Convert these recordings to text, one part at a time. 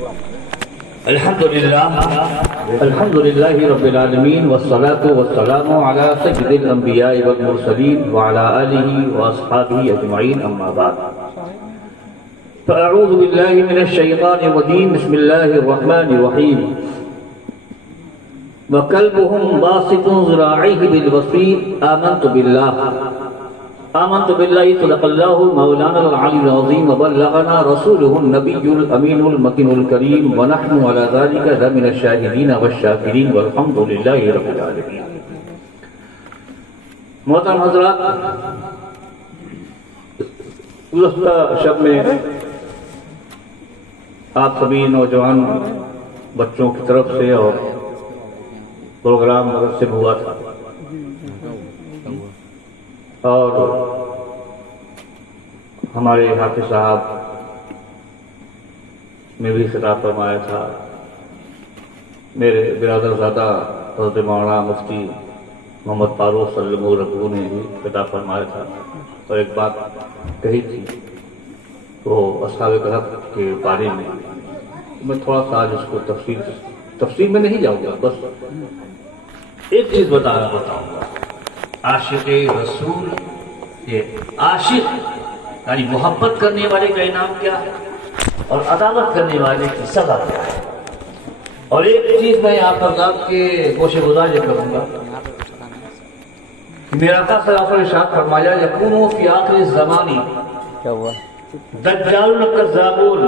الحمد لله رب العالمين والصلاة والسلام على سيد الأنبياء والمرسلين وعلى آله وأصحابه أجمعين أما بعد فأعوذ بالله من الشيطان الرجيم بسم الله الرحمن الرحيم وكلبهم باسط ذراعيه بالوصيد آمنت بالله صدق الله مولانا العلي العظيم وبلغنا رسوله النبي الأمين المكين الكريم ونحن على ذلك لمن الشاهدين والشاكرين والحمد لله رب العالمين. محترم حضرات، گزشتہ شب میں آپ سبھی نوجوان بچوں کی طرف سے اور پروگرام منعقد ہوا تھا اور ہمارے حافظ صاحب نے بھی خطاب فرمایا تھا. میرے برادر زادہ حضرت مولانا مفتی محمد فاروق صلی اللہ علیہ وسلم نے بھی خطاب فرمایا تھا اور ایک بات کہی تھی تو اصحاب کہف کے بارے میں تھوڑا سا آج اس کو تفصیل میں نہیں جاؤں گا، بس ایک چیز بتاؤں گا. عاشق رسول، یہ عاشق یعنی محبت کرنے والے کا انعام کیا ہے اور عداوت کرنے والے کی سزا کیا ہے. اور ایک چیز میں آپ حضرات کے گوشے گزار یہ کروں گا، میرا آقا صلی اللہ علیہ وسلم ارشاد فرمایا یکونو فی آخر الزمانی دجال کذابون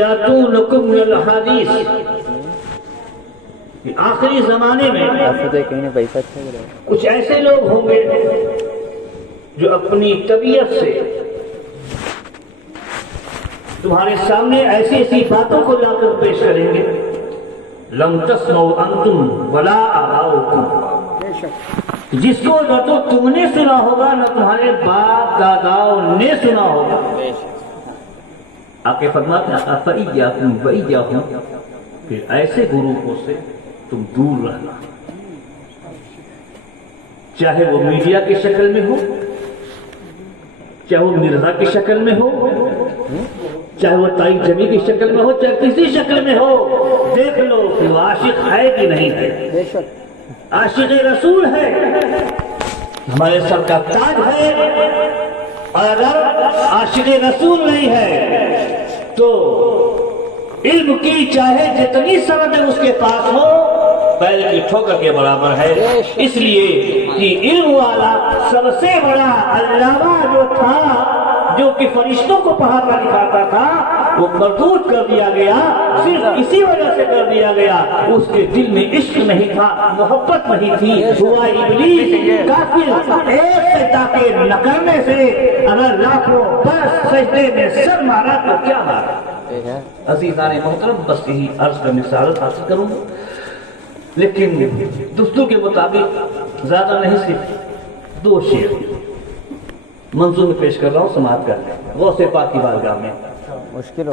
یاتونکم من الاحادیث. آخری زمانے میں کچھ ایسے لوگ ہوں گے جو اپنی طبیعت سے تمہارے سامنے ایسی ایسی باتوں کو لا کر پیش کریں گے لم تسمعوا انتم ولا آباؤکم، جس کو نہ تو تم نے سنا ہوگا نہ تمہارے باپ داداؤں نے سنا ہوگا. آقا فرماتے ہیں فإیاکم وإیاہم، پھر ایسے گروہوں سے تم دور رہنا، چاہے وہ میڈیا کی شکل میں ہو، چاہے وہ مرزا کی شکل میں ہو، چاہے وہ تائی جمی کی شکل میں ہو، چاہے کسی شکل میں ہو. دیکھ لو کہ وہ عاشق ہے کہ نہیں ہے. عاشق رسول ہے، ہمارے سر کا تاج ہے. اور اگر عاشق رسول نہیں ہے تو علم کی چاہے جتنی سند اس کے پاس ہو پیر کی ٹھوکر کے برابر ہے. اس لیے کہ علم والا سب سے بڑا علامہ جو تھا، جو کہ فرشتوں کو پڑھاتا لکھاتا تھا، وہ مردود کر دیا گیا. صرف اسی وجہ سے کر دیا گیا، اس کے دل میں عشق نہیں تھا، محبت نہیں تھی. ہوا ابلیس کافر ایک سجدہ کے نہ کرنے سے اگر لاکھوں برس سجدے میں سر مارا تو کیا مارا. عزیزان محترم، بس یہی عرض کرنے سے سعادت حاصل کروں گا، لیکن دستور کے مطابق زیادہ نہیں، صرف 2 شعر منظور میں پیش کر رہا ہوں، سماعت کر لیں. غوث پاک کی بارگاہ میں مشکل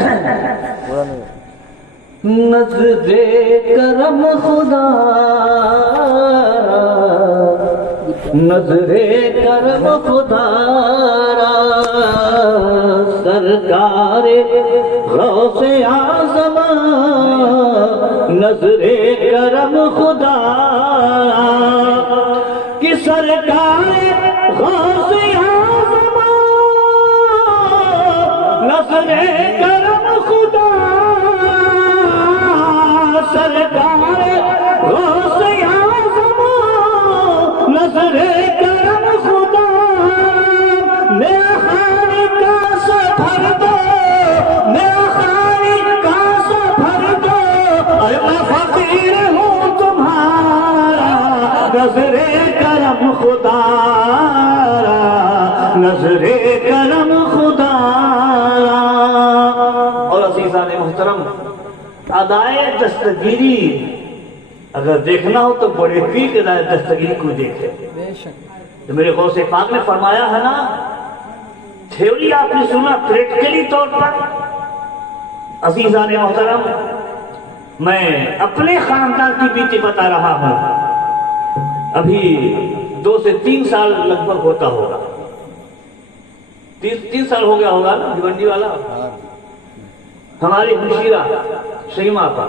نظر کرم خدا، نظر کرم خدا سرکار غوث اعظم، نظر کرم خدا کی سرکار غوث اعظم، نظر کرم خدا سرکار غوث اعظم، نظر کرم خدا. میرا خانی کا سفر دو، میرا خانی کا سفر دو، اور میں فقیر ہوں تمہارا. نظر کرم خدا، نظر کرم خدا. اور عزیزان محترم، ادائے دستگیری اگر دیکھنا ہو تو بڑے پیر کے ادائے دستگیری کو دیکھے. تو میرے غوث پاک نے فرمایا ہے نا، تھیوری آپ نے سنا پریکٹیکلی طور پر. عزیزان محترم، میں اپنے خاندان کی بیتی بتا رہا ہوں. ابھی 2 سے 3 سال لگ بھگ ہوتا ہوگا، 3 سال ہو گیا ہوگا نا بھیونڈی والا. ہماری ہمشیرہ شیما کا،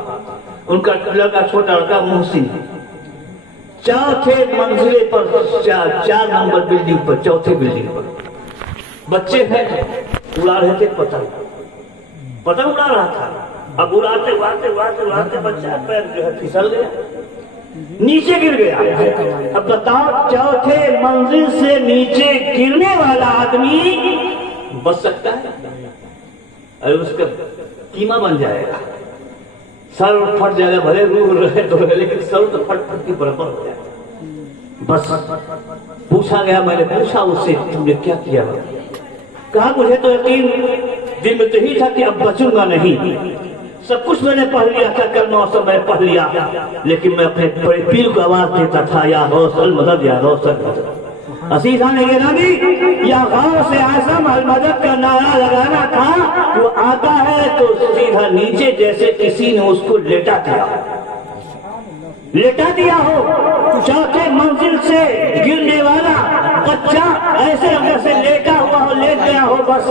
ان کا لڑکا چھوٹا لڑکا محسن، چوتھے منزلے پر 4 نمبر بلڈنگ پر، چوتھے بلڈنگ پر بچے ہیں، اڑا رہے تھے پتنگ اڑا رہا تھا. اب اڑاتے بچہ پیر جو ہے پھسل گیا، نیچے گر گیا. اب بتاؤ چوتھے منزل سے نیچے گرنے والا آدمی بچ سکتا ہے؟ ارے اس کا قیمہ بن جائے گا، سر پھٹ جائے گا، بھلے روح رہے تو رہے، لیکن سر تو پھٹ کی برابر ہو جائے گا. بس پوچھا گیا، میں نے پوچھا اس سے تم نے کیا کیا؟ کہا مجھے تو یقین دل میں تو ہی تھا کہ اب بچوں گا نہیں، سب کچھ میں نے پڑھ لیا تھا، کلمہ اور سب میں پڑھ لیا، لیکن میں اپنے بڑے پیر کو آواز دیتا تھا، یا غوث المدد، یا غوث المدد. عزیزان گرامی، یا غوث اعظم المدد کا نعرہ لگانا تھا. وہ آتا ہے تو سیدھا نیچے جیسے کسی نے اس کو لیٹا دیا ہو. چوتھے منزل سے گرنے والا بچہ ایسے اگر سے لیٹا ہوا ہو، لیٹ گیا ہو، بس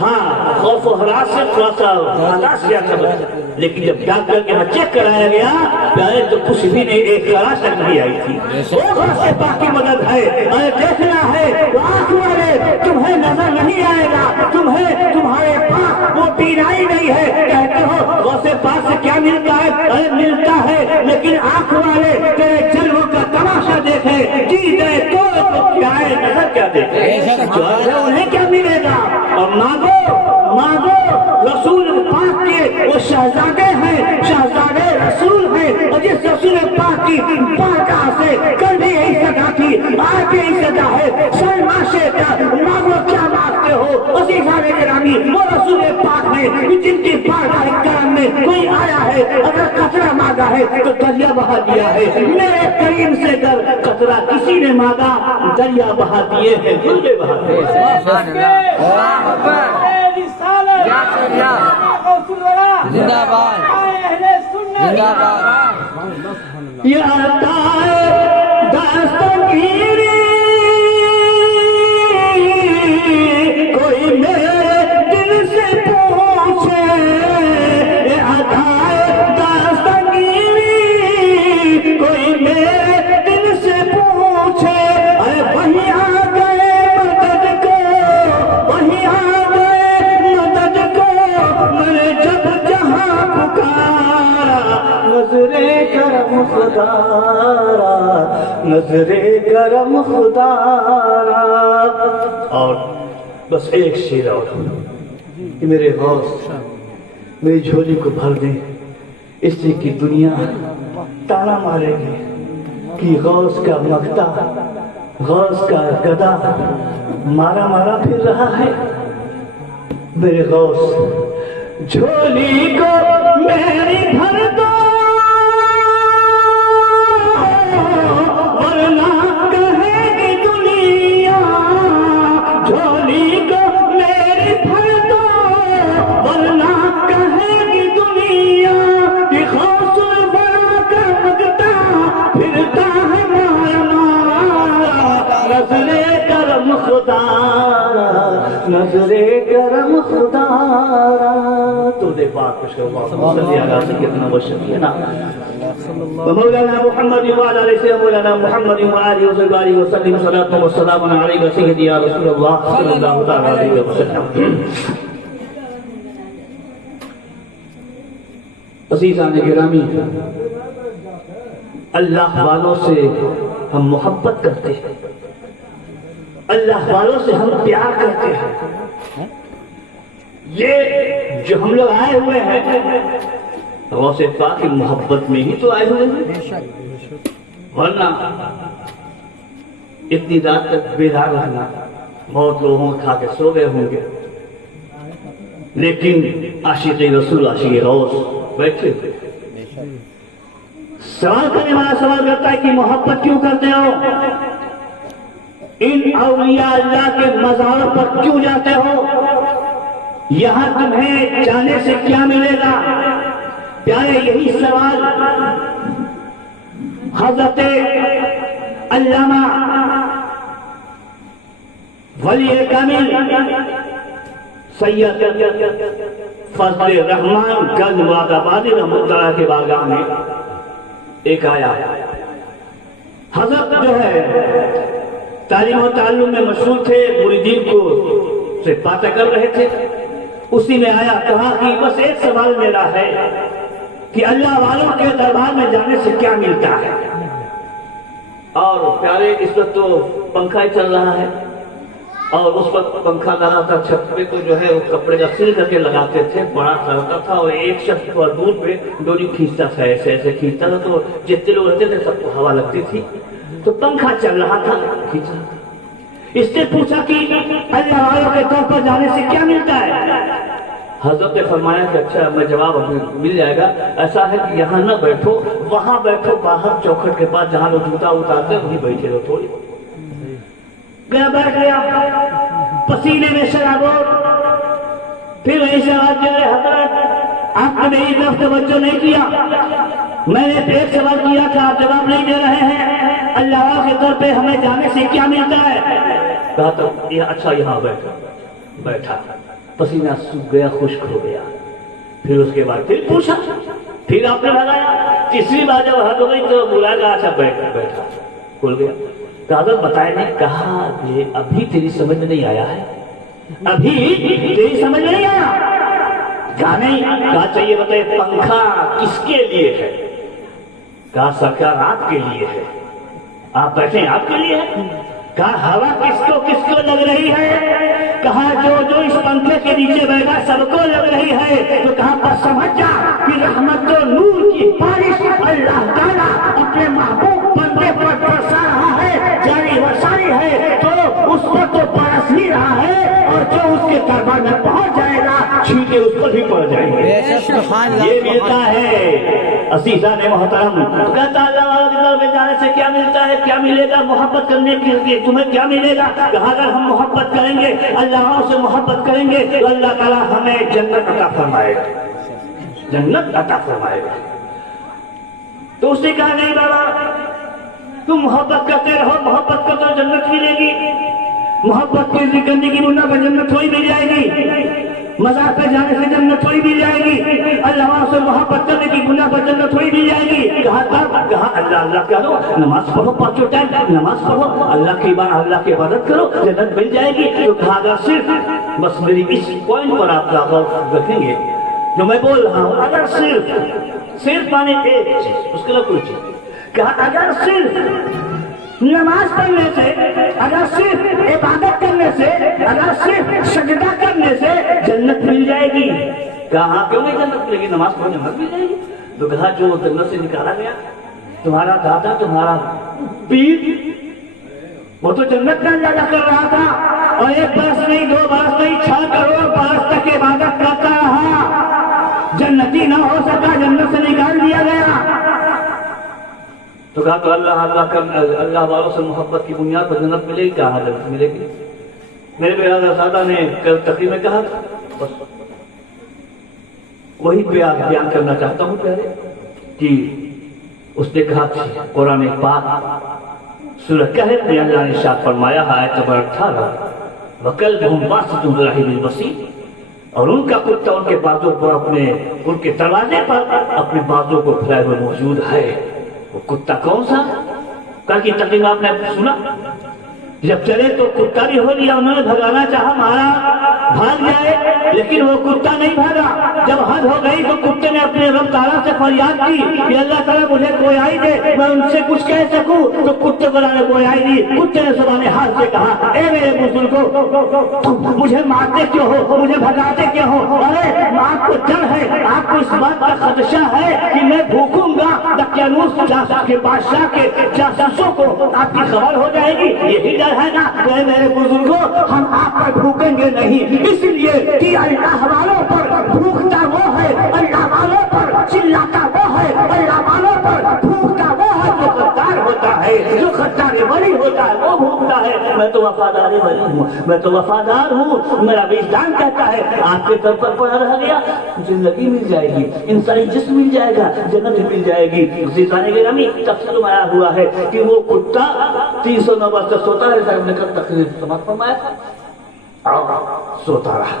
ہاں خوف و ہراس سے تھوڑا سا ہلاس کیا تھا بچہ. لیکن جب ڈاکٹر کے یہاں چیک کرایا گیا پہلے تو کچھ بھی نہیں، ایک خراش تک نہیں آئی تھی. وہ غوث پاک کی مدد ہے. ارے دیکھنا ہے وہ آنکھ والے، تمہیں نظر نہیں آئے گا، تمہیں تمہارے پاس وہ بینائی نہیں ہے. کہتے ہو غوث پاک سے کیا ملتا ہے؟ ارے ملتا ہے، لیکن آنکھ والے تیرے جلووں کا تماشا دیکھے، جی دے تو کیا ہے، نظر کیا دیکھے، جو ہے انہیں کیا ملے گا. اور مانگو رسول پاک کے وہ شہزادے ہیں، شہزادے رسول ہیں، اور جس رسول پاک کی بارگاہ سے کل بھی یہی صدا تھی، آج بھی یہی صدا ہے. سرماشے کا مانگو کیا مانگتے ہو. عزیزان گرامی، وہ رسول پاک ہے جن کی بارگاہ کرم میں کوئی آیا ہے، اگر قطرہ مانگا ہے تو دریا بہا دیا ہے. میرے کریم سے گر قطرہ کسی نے مانگا، دریا بہا دیے ہیں، دریا بہا دیے زندہ باد، زندہ باد. یا دستگیری کوئی میرے دل سے پوچھے، دستگیری کوئی میرے دل سے پوچھے. ارے وہی آ گئے مدد کو، وہی آ گئے مدد کو، میں نے جب جہاں پکارا، نظرے کرم خدارا، نظرے کرم خدارا. اور بس ایک شیر اور کہ میرے غوث میری جھولی کو بھر دیں، اس سے کہ دنیا تانا مارے گی کہ غوث کا مقتا، غوث کا گدا مارا پھر رہا ہے. میرے غوث جھولی کو میری بھر دو، ورنہ کہے گی دنیا. جھولی کو میری بھر دو، ورنہ کہے گی دنیا کہ غوث الورا کا مقتا پھرتا ہے مارا. نظرے کرم خدارا، نظرے کرم خدارا. تو دے پاک کچھ کرو صلی اللہ سیدنا و شفیعنا مولانا محمد وعلى آله سيدنا مولانا محمد وآله وصحبه وسلم صلاة والسلام عليك سيدي يا رسول الله صلى الله تعالى عليه وسلم. عزیزان گرامی، اللہ والوں سے ہم محبت کرتے ہیں، اللہ والوں سے ہم پیار کرتے ہیں. یہ جو ہم لوگ آئے ہوئے ہیں غوث پاک کی محبت میں ہی تو آئے ہوئے ہیں، ورنہ اتنی رات تک بیدار رہنا بہت لوگوں کھا کے سو گئے ہوں گے، لیکن عاشق رسول، عاشق غوث بیٹھے ہوئے. سوال کرنے والا سوال کرتا ہے کہ محبت کیوں کرتے ہو، ان اولیاء اللہ کے مزاروں پر کیوں جاتے ہو، یہاں تمہیں جانے سے کیا ملے گا. پیارے یہی سوال حضرت علامہ ولی کامل سید فضل رحمان گنج مراد آبادی رحمۃ اللہ کی بارگاہ میں ایک آیا. حضرت جو ہے تعلیم و تعلم میں مشہور تھے، مریدین کو سے باتیں کر رہے تھے. اسی میں آیا، کہا کہ بس ایک سوال میرا ہے کہ اللہ والوں کے دربار میں جانے سے کیا ملتا ہے. اور پیارے اس وقت تو پنکھا ہی چل رہا ہے، اور اس وقت پنکھا لگا تھا چھت پہ، تو جو ہے وہ کپڑے کا سل کر کے لگاتے تھے، بڑا سا ہوتا تھا، اور ایک شخص کو دور پہ ڈوری کھینچتا تھا، ایسے ایسے کھینچتا تھا، تو جتنے لوگ رہتے تھے سب کو ہوا لگتی تھی. تو پنکھا چل رہا تھا، کھینچ رہا تھا. اس نے پوچھا کہ اللہ والوں کے طور پر جانے سے کیا ملتا ہے. حضرت نے فرمایا کہ اچھا میں جواب ابھی مل جائے گا. ایسا ہے کہ یہاں نہ بیٹھو، وہاں بیٹھو باہر چوکھٹ کے پاس جہاں لوگ جوتا اتارتے ہیں وہیں بیٹھے رہو. تھوڑی گیا، بیٹھ گیا، پسینے میں شرابور. پھر وہیں سے آواز دے رہے، حضرت آپ نے میری طرف توجہ نہیں کیا، میں نے ایک سوال کیا تھا، آپ جواب نہیں دے رہے ہیں. اللہ کے طور پہ ہمیں جانے سے کیا ملتا ہے. کہا تو یہ اچھا یہاں بیٹھا، پسینہ سوکھ گیا، خشک ہو گیا. پھر اس کے بعد پھر پوچھا، پھر آپ نے لگایا. تیسری بار جب حد ہو گئی تو بلایا، اچھا بیٹھا، کھل گیا. حضرت بتائے نہیں. کہا یہ ابھی تیری سمجھ میں نہیں آیا ہے، ابھی تیری سمجھ میں نہیں آیا. کہا نہیں. کہا چاہیے بتائے پنکھا کس کے لیے ہے. کہا سرکار آپ کے لیے ہے، آپ بیٹھیں آپ کے لیے ہے. کہا ہوا کس کو لگ رہی ہے. کہا جو اس پنکھے کے نیچے بیٹھا سب کو لگ رہی ہے. تو کہا پر سمجھ جا کہ رحمت و نور کی بارش اللہ تعالیٰ اپنے محبوب بندے پر برسا رہا ہے، جاری وساری ہے، تو اس پر تو برس ہی رہا ہے، اور جو اس کے دربار میں پہنچ جائے گا چھینٹے اس پر بھی پڑ جائیں گے. یہ ملتا ہے عزیزان محترم. کہتا اللہ والوں کی طرف جانے سے کیا ملتا ہے، کیا ملے گا. محبت کرنے کے لیے تمہیں کیا ملے گا. کہا اگر ہم محبت کریں گے، اللہ سے محبت کریں گے، تو اللہ تعالیٰ ہمیں جنت عطا فرمائے گا، جنت عطا فرمائے گا. تو اس نے کہا نہیں بابا، تم محبت کرتے رہو، محبت کرتے رہو، جنت ملے گی. محبت کو ذکر کرنے کی بنا پر جنت تھوڑی مل جائے گی، مزاق پہ جانے سے جنت تھوڑی مل جائے گی، اللہ سے محبت کرنے کی بنا پر جنت تھوڑی مل جائے گی. کہا کہا اللہ کہہ دو، نماز پڑھو 5 ٹائم، نماز پڑھو، اللہ کی عبادت کرو، جنت مل جائے گی. تو کہا اگر صرف بس میری اس پوائنٹ پر آپ غور رکھیں گے جو میں بول رہا ہوں، اگر صرف مانے ایک چیز، اس کے لیے کوئی چیز. کہا اگر صرف نماز پڑھنے سے، اگر صرف عبادت کرنے سے، اگر صرف سجدہ کرنے سے جنت مل جائے گی. کہا کیوں نہیں جنت ملے گی، نماز پڑھنے جنت مل جائے گی. تو کہا جو جنت سے نکالا گیا تمہارا دادا، تمہارا پیر، وہ تو جنت کا اندازہ کر رہا تھا، اور 1 برس نہیں 2 برس نہیں 6 کروڑ برس تک عبادت کرتا رہا، جنتی نہ ہو سکا، جنت سے نکال دیا گیا. تو کہا تو اللہ والوں سے محبت کی بنیاد پر جنت ملے گی. کہا جنت ملے گی. میرے پیارے سادہ نے تقریر میں کہا، بس وہی بیان کرنا چاہتا ہوں پیارے، کہ اس نے کہا قرآن پاک سورہ کہف میں اللہ نے ارشاد فرمایا آیت نمبر 18، وَكَلْبُهُمْ بَاسِطٌ ذِرَاعَيْهِ بِالْوَصِيدِ، اور ان کا کتا ان کے بازو پر ان کے دروازے پر اپنے بازو کو پھیلائے ہوئے موجود ہے. وہ کتا کون سا؟ کل کی تقریر آپ نے سنا، جب چلے تو کتا بھی ہو لیا، انہوں نے بھگانا چاہا، مارا، بھاگ جائے، لیکن وہ کتا نہیں بھاگا. جب حد ہو گئی تو کتے نے اپنے رب تعالیٰ سے فریاد کی کہ اللہ تعالیٰ مجھے گویائی دے، میں ان سے کچھ کہہ سکوں. تو کتے کو نے گویائی دی. کتے نے زبان حال سے کہا، اے میرے بزرگوں، تم مجھے مارتے کیوں ہو، مجھے بھگاتے کیوں ہو؟ ارے آپ کو ڈر ہے، آپ کو اس بات کا خدشہ ہے کہ میں بھوکوں گا، دقیانوس کے بادشاہ کے جاسوسوں کو آپ کی خبر ہو جائے گی. یہی ڈر ہے نا. کہ میرے بزرگوں، ہم آپ پر بھوکیں گے نہیں، اس لیے کہ اللہ والوں پر بھوکتا وہ ہے، اللہ والوں پر چلاتا وہ ہے، اللہ والوں پر بھوکتا وہ ہے جو غدار ہوتا ہے، جو غدار ولی ہوتا ہے وہ بھوکتا ہے. میں تو وفادار ولی ہوں، میں تو وفادار ہوں. میرا وجدان کہتا ہے آپ کے در پر پڑا رہ گیا، زندگی مل جائے گی، انسانی جسم مل جائے گا، جنت مل جائے گی. عزیزان گرامی، تفسیر میں آیا ہوا ہے کہ وہ کتا 309 برس تک سوتا رہتا ہے. نے کل تقریر سماعت فرمایا تھا اور سوتا رہا.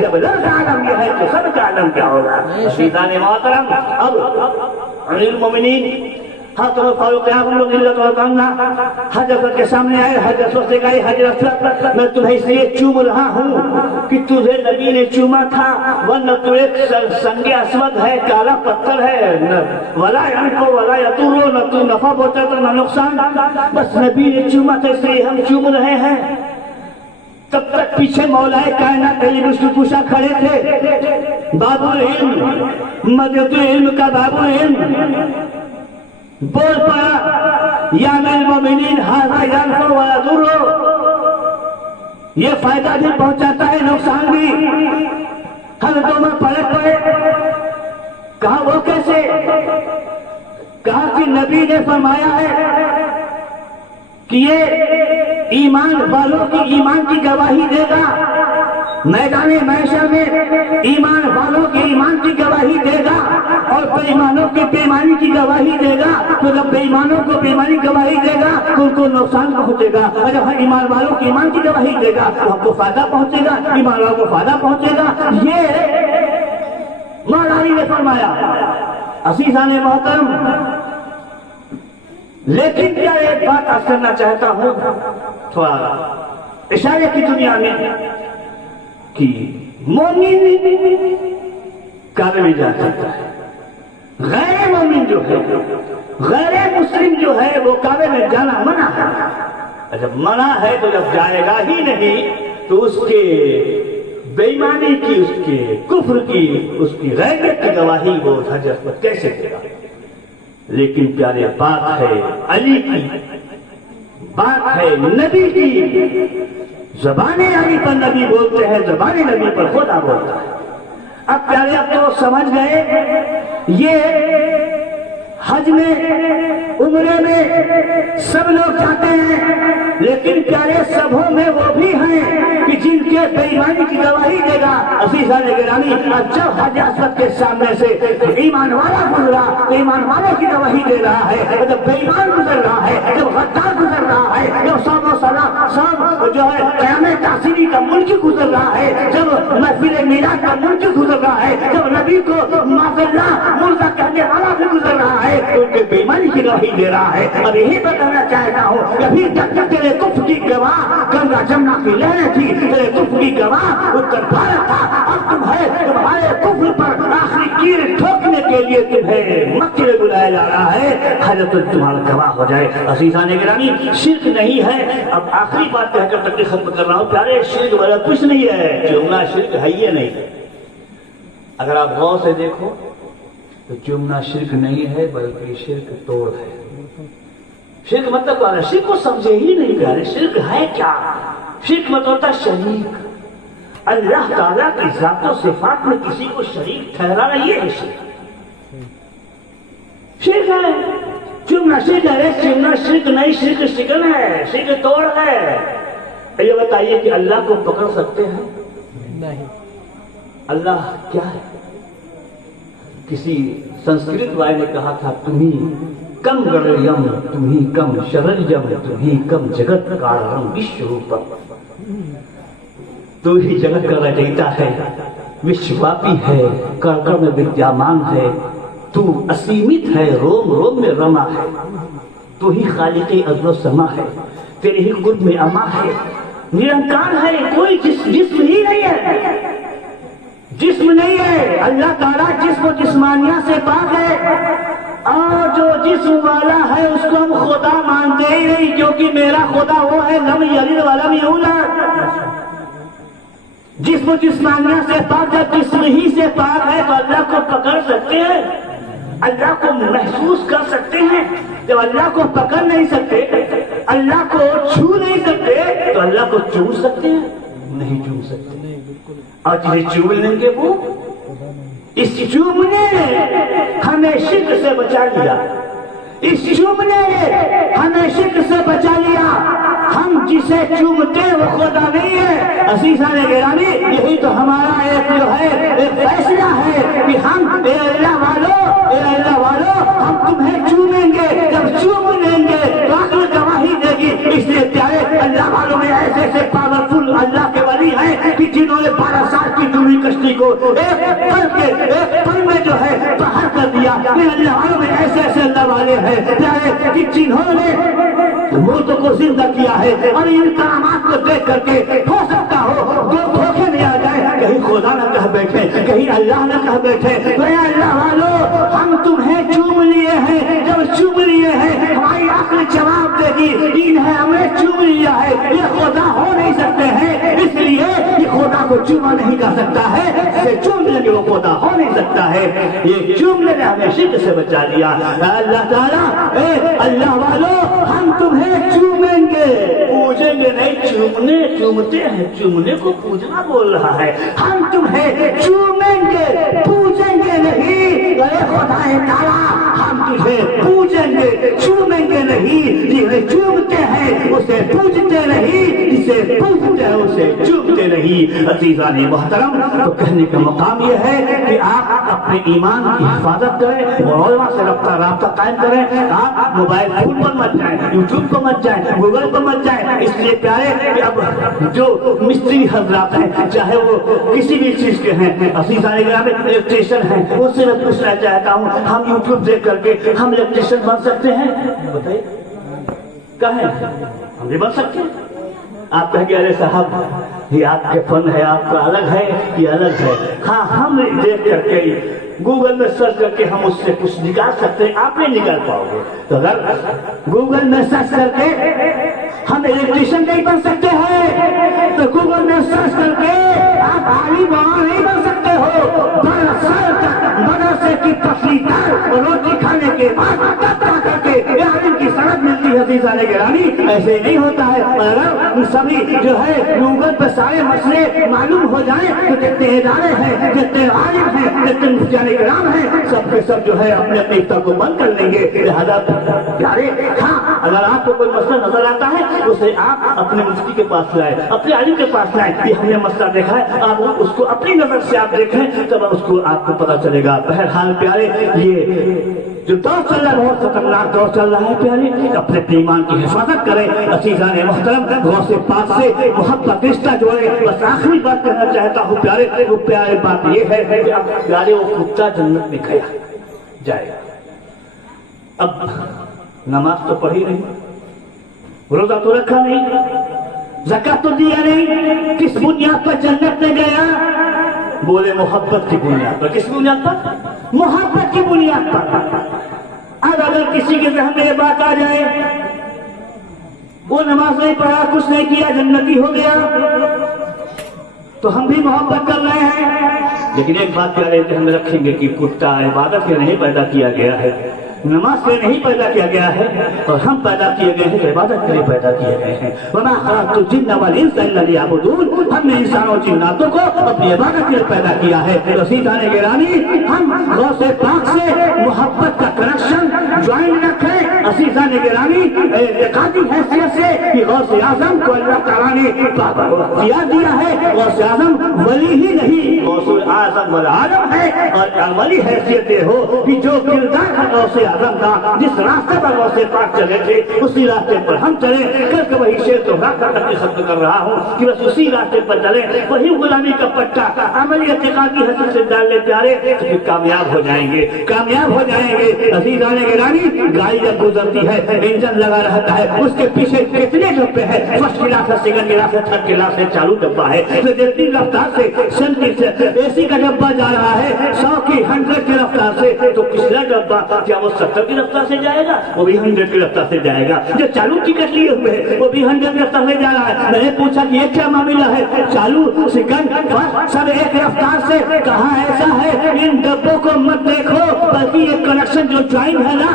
جب لڑ کا عالم یہ ہے تو سب کا عالم کیا ہوگا؟ عزیزان محترم، اب امیر المومنین حضرت فاروق اعظم رضی اللہ عنہ حضرت کے سامنے آئے، حضرت سے کہا حضرت میں تمہیں اس لیے چوم رہا ہوں کہ تجھے نبی نے چوما تھا، ورنہ تو ایک سنگ اسود ہے، کالا پتھر ہے، ولا ینفع ولا یضر، نہ تو نفع پہنچاتا نہ نقصان، بس نبی نے چوما تھا اس لیے ہم چوم رہے ہیں۔ تب تک پیچھے مولا کائنات علی مشکل کشا کھڑے تھے، باب العلم، مدد علم کا باب العلم بول پڑا، یا امیر المومنین ھذا ینفع ویضر، یہ فائدہ بھی پہنچاتا ہے نقصان بھی۔ حضرت عمر پلٹ پڑے، کہا وہ کیسے؟ کہا کہ نبی نے فرمایا ہے کہ یہ ایمان والوں کی ایمان کی گواہی دے گا، میدان محشر میں ایمان والوں کے ایمان کی گواہی دے گا اور بے ایمانوں کی بے ایمانی کی گواہی دے گا۔ تو جب بے ایمانوں کو بے ایمانی گواہی دے گا تو ان کو نقصان پہنچے گا، اور جب ایمان والوں کی ایمان کی گواہی دے گا تو ہم کو فائدہ پہنچے گا، ایمان والوں کو فائدہ پہنچے گا۔ یہ مولا علی نے فرمایا۔ عزیزان محترم، لیکن کیا ایک بات عرض کرنا چاہتا ہوں تھوڑا اشارے کی دنیا میں کہ مومن کعبے میں جا سکتا ہے، غیر مومن جو ہے، غیر مسلم جو ہے وہ کعبے میں جانا منع ہے۔ جب منع ہے تو جب جائے گا ہی نہیں تو اس کے بے ایمانی کی، اس کے کفر کی، اس کی غیرت کی گواہی وہ حضرت پر کیسے دے گا؟ لیکن پیارے بات ہے علی کی، بات ہے نبی کی، زبان علی پر نبی بولتے ہیں، زبان نبی پر خدا بولتا ہے۔ اب پیارے اب تو سمجھ گئے یہ حج میں، عمرے میں سب لوگ جاتے ہیں، لیکن پیارے سبھوں میں وہ بھی ہیں کہ جن کے بے ایمانی کی گواہی دے گا۔ عزیزان گرامی، جب حج اسود کے سامنے سے ایمان والا گزرا تو ایمان والوں کی گواہی دے رہا ہے، جب بے ایمان گزر رہا ہے، جب غدار گزر رہا ہے، جب صوم و صلاۃ جو ہے قیام تعصیبی کا ملک گزر رہا ہے، جب محفل میلاد کا ملک گزر رہا ہے، جب نبی کو معذلہ مردہ کہنے والا بھی گزر رہا ہے، ان کے بے ایمانی کی گواہی دے رہا ہے۔ اب یہی بتانا چاہتا ہوں کہ ابھی تک تیرے کفر کی گواہ گنگا جمنا کی لہریں تھی، تیرے کفر کی گواہ اتر بھارت تھا، اب تمہارے کفر پر آخری تیر ٹھوکنے کے لیے تمہیں مکے میں بلایا جا رہا ہے، حضرت تمہارا گواہ ہو جائے۔ عزیزان گرامی، شرک نہیں ہے، اب آخری بات کہہ کر تک ختم کر رہا ہوں پیارے، شرک والا کچھ نہیں ہے، چومنا شرک ہے ہی نہیں۔ اگر آپ غور سے دیکھو تو چومنا شرک نہیں ہے بلکہ شرک توڑ ہے۔ شرک مطلب کیا ہے؟ شرک کو سمجھے ہی نہیں پیارے، شرک ہے کیا؟ شرک مطلب ہوتا ہے شریک، اللہ تعالیٰ کی ذات و صفات میں کسی کو شریک ٹھہرانا، یہ ہے شرک۔ شرک ہے چومنا، شرک ہے چومنا شرک نہیں، شرک شکن ہے، شرک توڑ ہے۔ یہ بتائیے کہ اللہ کو پکڑ سکتے ہیں؟ نہیں۔ اللہ کیا ہے؟ کسی سنسکرت والے نے کہا تھا، تمہیں کم گڑیم تمہیں کم شرجم تمہیں کم جگت کارم وشوروپ، تو ہی جگت کا رچیتا ہے، وشواپی ہے، کر میں ودیامان ہے، تو اسیمت ہے، روم روم میں رما ہے، تو ہی خالق ازل و سما ہے، تیرے ہی قرب میں اما ہے، نرنکار ہے، کوئی جسم ہی نہیں ہے، جسم نہیں ہے۔ اللہ تعالیٰ جسم و جسمانیہ سے پاک ہے، اور جو جسم والا ہے اس کو ہم خدا مانتے ہی نہیں، کیونکہ میرا خدا وہ ہے لم یلد ولم یولد۔ جسم و جسمانیہ سے پاک، جب جسم ہی سے پاک ہے تو اللہ کو پکڑ سکتے ہیں، اللہ کو محسوس کر سکتے ہیں۔ جب اللہ کو پکڑ نہیں سکتے، اللہ کو چھو نہیں سکتے، تو اللہ کو چوم سکتے ہیں؟ نہیں چوم سکتے۔ اور جنہیں چوم لیں گے وہ، اس چومنے نے ہمیں شرک سے بچا لیا، اس چومنے نے ہمیں شرک سے بچا لیا۔ ہم جسے چومتے ہیں وہ خدا نہیں ہے۔ عزیزان گرامی، یہی تو ہمارا ایک جو ہے ایک فیصلہ ہے کہ ہم اے اللہ والو ہم تمہیں چومیں گے، جب چوم لیں گے تو عقل گواہی دے گی۔ اس لیے پیارے اللہ والوں میں ایسے ایسے پاورفل اللہ کے ولی ہیں کہ جنہوں کو ایک پل میں جو ہے باہر کر دیا. میرے اللہ والوں میں ایسے ایسے اللہ والے ہیں پیارے کہ جنہوں نے مردوں کو زندہ کیا ہے. اور ان کرامات کو دیکھ کر کے ہو سکتا ہو دو دھوکے میں آ جائے, کہیں خدا نہ کہہ بیٹھے, کہیں اللہ نہ کہہ بیٹھے. تو اے اللہ والو, ہم تمہیں چوم لیے ہیں. جب چوم لیے ہیں ہماری عقل جواب دے گی انہیں ہمیں چوم لیا ہے, یہ خدا ہو نہیں سکتے ہیں, اس لیے یہ خدا کو چوما نہیں جا سکتا ہے. اسے چوم لینے وہ خدا ہو نہیں سکتا ہے. یہ چوم لینے ہمیں شرک سے بچا لیا. اللہ تعالیٰ اے اللہ والو, ہم تمہیں چومیں گے, پوجیں گے نہیں. چومتے ہیں, چومنے کو پوجنا بول رہا ہے. ہم تمہیں چومیں گے, پوجیں گے نہیں. اے خدا تعالیٰ, ہم تجھے پوجیں گے, چومیں گے نہیں. جنہیں چومتے ہیں اسے پوجتے نہیں, جسے پوجتے ہیں اسے چومتے نہیں. عزیزان محترم, تو کہنے کا مقام یہ ہے کہ آپ اپنے ایمان کی حفاظت کریں اور علماء سے رابطہ قائم کریں. آپ موبائل فون پر مت جائیں, یوٹیوب پر مت جائیں, گوگل پر مت جائیں. اس لیے پیارے کہ اب جو مستری حضرات ہیں چاہے وہ کسی بھی چیز کے ہیں, عزیزان گرامی الیکٹریشین ہیں, ان سے میں پوچھنا چاہتا ہوں ہم یوٹیوب دیکھ کر کے ہم الیکٹریشین بن سکتے ہیں؟ بتائیے کہیں ہم بھی بن سکتے ہیں. آپ کہیں گے ارے صاحب یہ آپ کے فن ہے, آپ کا الگ ہے, یہ الگ ہے. ہاں, ہم دیکھ کر کے گوگل میں سرچ کر کے ہم اس سے کچھ نکال سکتے ہیں, آپ نہیں نکال پاؤ گے. تو اگر گوگل میں سرچ کر کے ہم الیکٹریشین نہیں بن سکتے ہیں تو گوگل میں سرچ کر کے آپ عالم نہیں بن سکتے ہو. مدرسے کی پسلی دار روٹی کھانے کے بعد تب جا کر کے عالم کی سند ملتی ہے. عزیزان گرامی, ایسے نہیں ہوتا ہے. اگر سبھی جو ہے گوگل پہ سارے مسئلے معلوم ہو جائیں تو جتنے ادارے ہیں, جتنے عالم ہیں, جتنے مفتیان کرام ہیں, سب کے سب جو ہے اپنے اپنے افتاح کو بند کر لیں گے. لہذا پیارے, ہاں اگر آپ کو کوئی مسئلہ نظر آتا ہے اسے آپ اپنے مفتی کے پاس لائیں, اپنے عالم کے پاس لائیں. یہ ہم نے مسئلہ دیکھا ہے, آپ اس کو اپنی نظر سے آپ دیکھیں تب اس کو آپ کو پتا چلے گا. بہرحال پیارے, یہ جو دور چل رہا ہے بہت خطرناک دور چل رہا ہے. پیارے اپنے ایمان کی حفاظت کریں. عزیزان محترم, غوث پاک سے محبت رشتہ جوڑے. بس آخری بات کہنا چاہتا ہوں پیارے, وہ پیارے بات یہ ہے کہ اب پیارے وہ کتا جنت میں کھایا جائے. اب نماز تو پڑھی نہیں, روزہ تو رکھا نہیں, زکات تو دیا نہیں, کس بنیاد پر جنت میں گیا؟ بولے محبت کی بنیاد پر. کس بنیاد پر؟ محبت کی بنیاد پر. اب اگر کسی کے ذہن میں یہ بات آ جائے وہ نماز نہیں پڑھا, کچھ نہیں کیا, جنتی ہو گیا, تو ہم بھی محبت کر رہے ہیں. لیکن ایک بات پیارے ذہن میں رکھیں گے کہ کتا عبادت کے نہیں پیدا کیا گیا ہے, نماز کے نہیں پیدا کیا گیا ہے, اور ہم پیدا کیے گئے ہیں عبادت کے لیے پیدا کیے گئے ہیں. وما خلقت الجن والانس الا لیعبدون, ہم نے انسانوں جناتوں کو اپنی عبادت کے لیے پیدا کیا ہے. عزیزان گرامی, ہم غوث پاک سے محبت کا کنیکشن جوائن رکھیں. عزیزان گرامی, اعتقادی حیثیت سے کہ غوث اعظم کو اللہ تعالیٰ نے اختیار دیا ہے. غوث اعظم ولی ہی نہیں, غوث اعظم والعالم ہے. اور ولی حیثیت یہ ہو کہ جو کردار ہے غوث اعظم کا, جس راستے پر غوث پاک چلے تھے اسی راستے پر ہم چلیں. کر کے وہی شعر تو کر کے ختم کر رہا ہوں کہ بس اسی راستے پر چلیں. وہی غلامی کا پٹا عملی اعتقادی حیثیت سے ڈال لے پیارے, تو پھر کامیاب ہو جائیں گے, کامیاب ہو جائیں گے. عزیزان گرامی, گاڑی جب گزرتی ہے انجن لگا رہتا ہے, اس کے پیچھے کتنے ڈبے ہیں؟ فرسٹ کلاس ہے, سیکنڈ کلاس ہے, تھرڈ کلاس ہے, چالو ڈبہ ہے. جتنی رفتار سے اے سی کا ڈبہ جا رہا ہے 100 کی 100 کی رفتار سے, تو پچھلا ڈبہ کیا وہ 70 کی رفتار سے جائے گا؟ وہ بھی 100 کی رفتار سے جائے گا. جو چالو ٹکٹ لیے ہوئے ہیں وہ بھی 100 کی رفتار سے جا رہا ہے. میں نے پوچھا کہ یہ کیا معاملہ ہے؟ چالو سیکنڈ سب ایک رفتار سے. کہاں ایسا ہے؟ ان ڈبوں کو مت دیکھو, بلکہ یہ کنیکشن جو جوائن ہے نا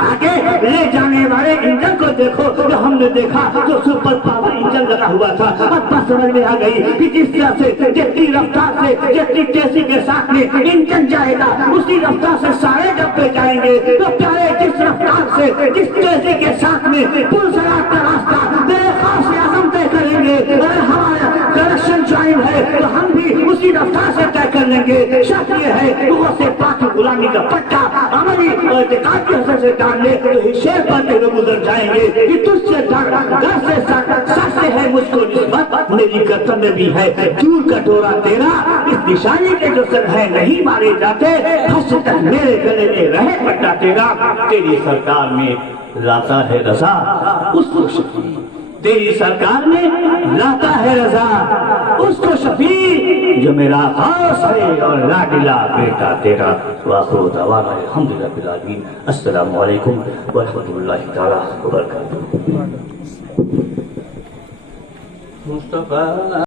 آگے لے جانے والے انجن کو دیکھو. جو ہم نے دیکھا جو سپر پاور انجن لگا ہوا تھا, اب بات سمجھ میں آ گئی کہ جس طرح سے جتنی رفتار سے جتنی تیزی کے ساتھ میں انجن جائے گا اسی رفتار سے سارے ڈبے جائیں گے. تو پیارے, جس رفتار سے جس تیزی کے ساتھ میں پل سرات کا راستہ میرے خاص اعظم طے کریں گے, اگر ہمارا کنیکشن جوائن ہے تو ہم بھی اسی رفتار سے طے کر لیں گے. شک یہ ہے کہ وہ سے پاک غلامی کا پٹا عملی اعتقاد کی حسن سے ڈال لے تو شیر بنتے ہوئے گزر جائیں گے کہ تجھ سے در سے سر سے ہے مجھ کو نسبت, میری گردن میں بھی ہے دور کا ڈورا تیرا, اس نشانی کے جو سر ہے نہیں مارے جاتے, حشر تک میرے گلے میں رہے پٹا تیرا. تیری سرکار میں لاتا ہے رضا اس کو شفیع, تیری سرکار میں لاتا ہے رضا اس کو شفیع جو میرا خاص ہے اور لاڈلا بیٹا تیرا. وآخر دعوانا الحمدللہ رب العالمین. السلام علیکم ورحمۃ اللہ تعالی وبرکاتہ. مصطفیٰ